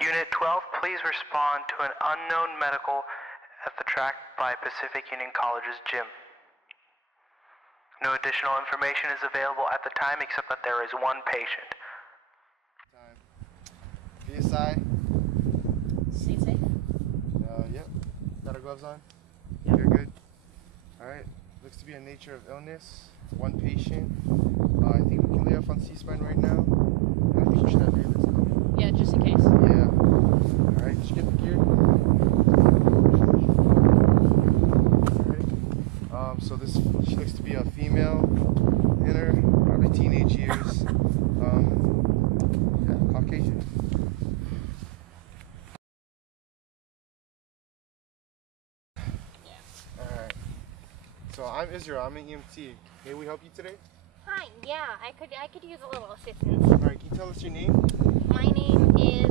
Unit 12, please respond to an unknown medical at the track by Pacific Union College's gym. No additional information is available at the time except that there is one patient. PSI? Stay safe. Yep. Got our gloves on? Yep. You're good? Alright. Looks to be a nature of illness. It's one patient. I think we can lay off on C-spine right now. I think you should have airless cover. Yeah, just in case. Yeah. Alright, did you get the gear? Alright. So she looks to be a female in her probably teenage years. Yeah, Caucasian. Alright. So I'm Israel, I'm an EMT. May we help you today? Hi, yeah, I could use a little assistance. Alright, can you tell us your name? My name is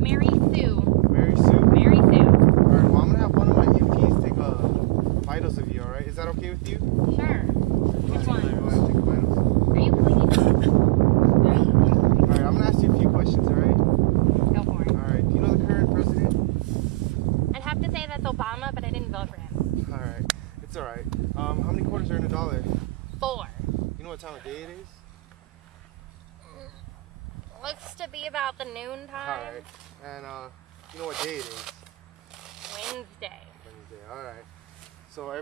Mary Sue. Mary Sue? Mary Sue. Alright, well I'm gonna have one of my EMTs take vitals of you, alright? Is that okay with you? Sure. Which one? Go ahead, take vitals. Are you cleaning? Alright, I'm gonna ask you a few questions, alright? Go for it. Alright, do you know the current president? I'd have to say that's Obama, but I didn't vote for him. Alright, it's alright. How many quarters are in a dollar? 4. You know what time of day it is? Looks to be about the noon time. Alright, and you know what day it is? Wednesday. Wednesday, alright. So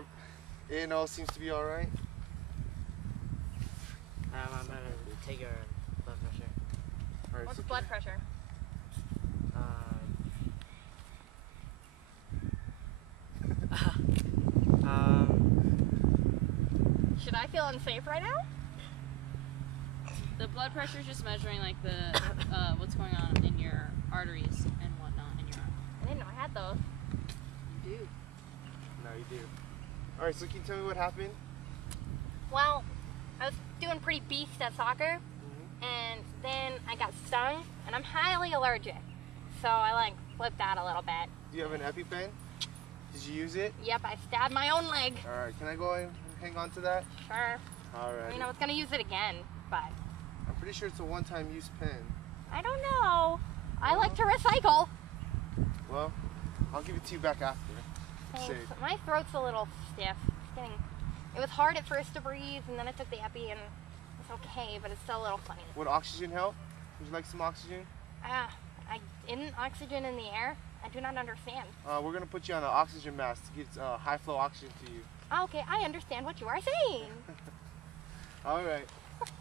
A&O seems to be alright? I'm gonna take your blood pressure. Alright, What's so blood pressure? Should I feel unsafe right now? The blood pressure is just measuring like the what's going on in your arteries and whatnot in your arm. I didn't know I had those. You do. No, you do. Alright, so can you tell me what happened? Well, I was doing pretty beast at soccer, and then I got stung, and I'm highly allergic. So I flipped out a little bit. Do you have an EpiPen? Did you use it? Yep, I stabbed my own leg. Alright, can I go and hang on to that? Sure. Alright. I mean, I was gonna use it again, but I'm pretty sure it's a one-time use pen. I don't know. I like to recycle. Well, I'll give it to you back after. Thanks. Safe. My throat's a little stiff. It was hard at first to breathe, and then I took the epi, and it's okay, but it's still a little funny. Would oxygen help? Would you like some oxygen? Isn't oxygen in the air? I do not understand. We're gonna put you on an oxygen mask to get high flow oxygen to you. Okay, I understand what you are saying. Alright.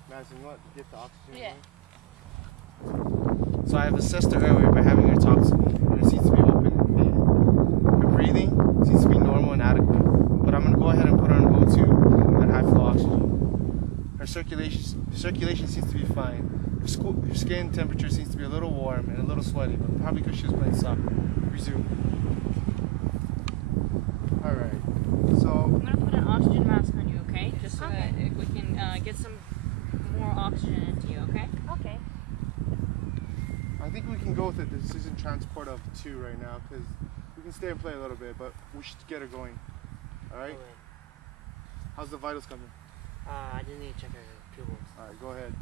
Madison, you want to get the oxygen? Yeah. So I have assessed her airway by having her talk to me, and it seems to be open and pain. Her breathing seems to be normal and adequate, but I'm going to go ahead and put her on O2 and high flow oxygen. Her circulation seems to be fine. Her skin temperature seems to be a little warm and a little sweaty, but probably because she was playing soccer. Resume. Alright, so I'm gonna put an oxygen mask on you, okay? Just so Okay. that we can get some more oxygen into you, okay? Okay. I think we can go with a decision transport of 2 right now, because we can stay and play a little bit, but we should get her going. Alright? How's the vitals coming? I just need to check her pupils. Alright, go ahead.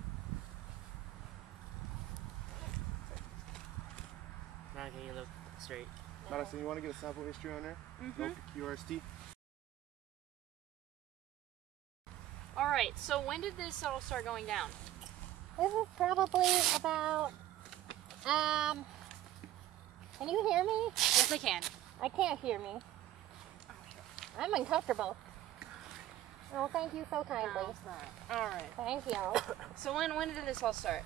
Now can you look straight? Madison, you want to get a sample history on her? Go for QRST. Alright, so when did this all start going down? This is probably about, can you hear me? Yes, I can. I can't hear me. I'm uncomfortable. Oh, thank you so kindly. Alright. Thank you. So when did this all start?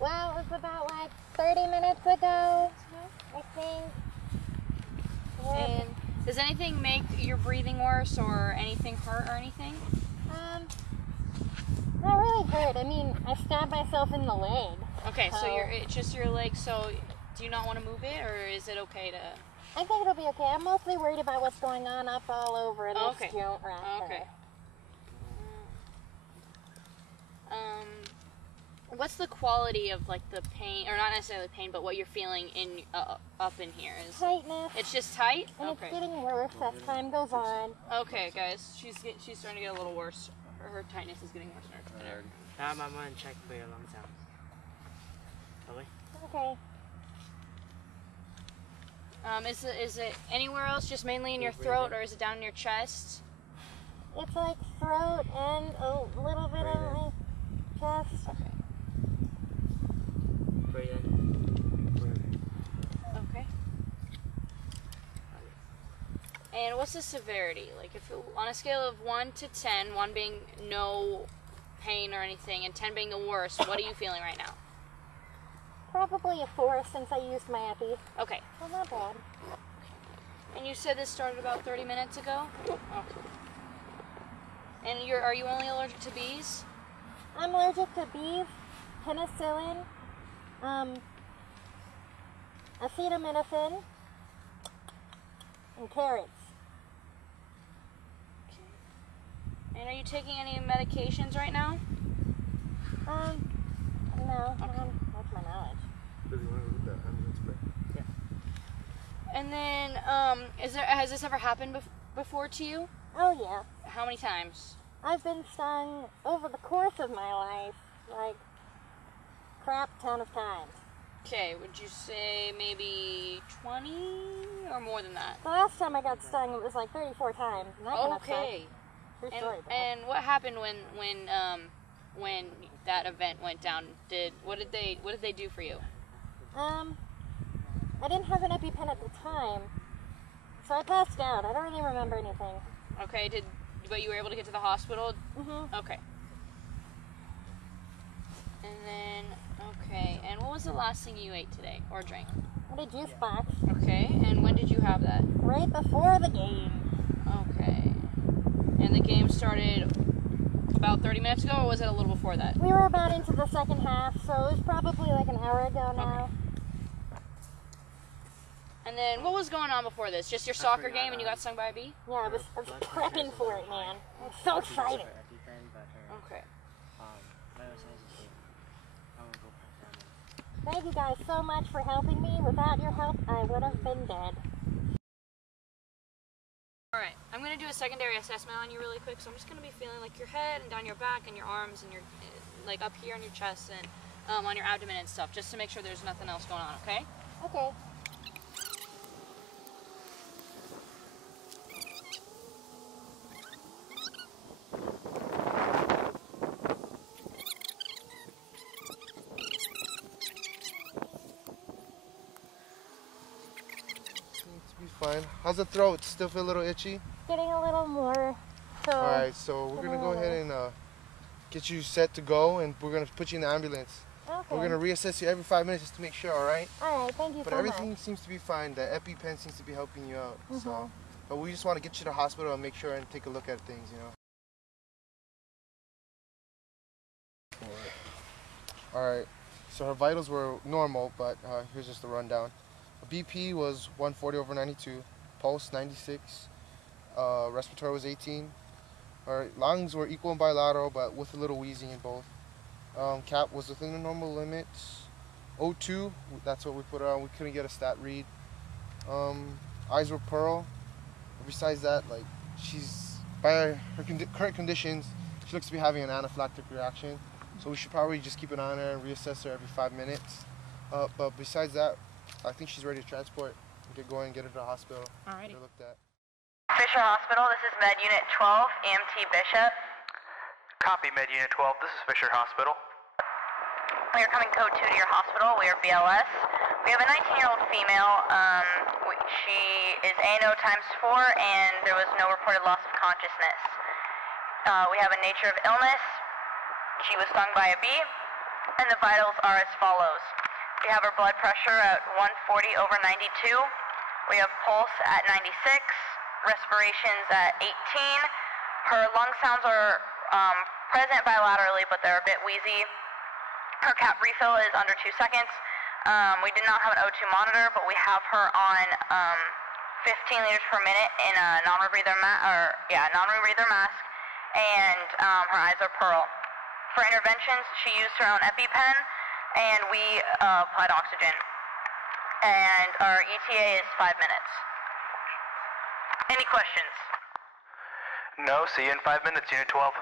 Well, it was about 30 minutes ago, I think. And does anything make your breathing worse or anything hurt or anything? Not really hurt. I mean, I stabbed myself in the leg. Okay, so it's just your leg, so do you not want to move it or is it okay to... I think it'll be okay. I'm mostly worried about what's going on up all over this joint right Okay. here. What's the quality of like the pain, or not necessarily pain, but what you're feeling in up in here? Is Tightness. it's just tight? And Okay. it's getting worse as time goes on. Okay, guys, she's starting to get a little worse. Her tightness is getting worse. I'm gonna check for your lung sounds. Okay? Okay. Is it anywhere else, just mainly in your throat, or is it down in your chest? It's like throat and a little bit of my chest. Okay. Breathe in. Okay. And what's the severity? Like, if on a scale of 1 to 10, 1 being no pain or anything, and 10 being the worst, what are you feeling right now? Probably a 4 since I used my epi. Okay. Well, not bad. And you said this started about 30 minutes ago? Okay. And are you only allergic to bees? I'm allergic to bees, penicillin, acetaminophen, and carrots. And are you taking any medications right now? No, Okay. that's my knowledge. Does he want to read that ambulance spray? And then, has this ever happened before to you? Oh yeah, How many times? I've been stung over the course of my life, like crap ton of times. Okay, would you say maybe 20 or more than that? The last time I got stung, it was like 34 times. And that kind of Okay. sucked. True story, bro. And what happened when that event went down? What did they do for you? I didn't have an EpiPen at the time, so I passed out. I don't really remember anything. Okay, but you were able to get to the hospital? Mm-hmm. Okay. And then, okay, and what was the last thing you ate today or drank? I had a juice box Okay, and when did you have that? right before the game. Okay. And the game started about 30 minutes ago, or was it a little before that? We were about into the second half, so it was probably like an hour ago now. And then, what was going on before this? Just your soccer game and you got stung by a bee? Yeah, I was prepping for it, man. I'm so excited. EpiPen, but her Okay. medicine is the same. I'm gonna go pack that in. Thank you guys so much for helping me. Without your help, I would have been dead. Alright, I'm going to do a secondary assessment on you really quick, so I'm just going to be feeling like your head and down your back and your arms and your, like up here on your chest and on your abdomen and stuff, just to make sure there's nothing else going on, okay? Okay. Seems to be fine. How's the throat? Still feel a little itchy? Getting a little more. So. Alright, so we're gonna go ahead and get you set to go, and we're gonna put you in the ambulance. Okay. We're gonna reassess you every 5 minutes just to make sure, alright? Alright, thank you But so everything much. seems to be fine. The EpiPen seems to be helping you out. So, Mhm. but we just want to get you to the hospital and make sure and take a look at things, you know. Alright, so her vitals were normal, but here's just the rundown. Her BP was 140/92, pulse 96, respiratory was 18. Her lungs were equal and bilateral, but with a little wheezing in both. CAP was within the normal limits. O2, that's what we put her on. We couldn't get a stat read. Eyes were pearl. Besides that, like, she's, by her current conditions, she looks to be having an anaphylactic reaction. So we should probably just keep an eye on her and reassess her every 5 minutes. But besides that, I think she's ready to transport. Get going, get her to the hospital. Alrighty. Get her looked at. Fisher Hospital, this is Med Unit 12, EMT Bishop. Copy, Med Unit 12. This is Fisher Hospital. We are coming code 2 to your hospital. We are BLS. We have a 19-year-old female. She is ANO ×4, and there was no reported loss of consciousness. We have a nature of illness. She was stung by a bee, and the vitals are as follows. We have her blood pressure at 140/92. We have pulse at 96, respirations at 18. Her lung sounds are present bilaterally, but they're a bit wheezy. Her CAP refill is under 2 seconds. We did not have an O2 monitor, but we have her on 15 liters per minute in a non-rebreather mask, and her eyes are pearl. For interventions, she used her own EpiPen, and we applied oxygen. And our ETA is 5 minutes. Any questions? No, see you in 5 minutes, Unit 12.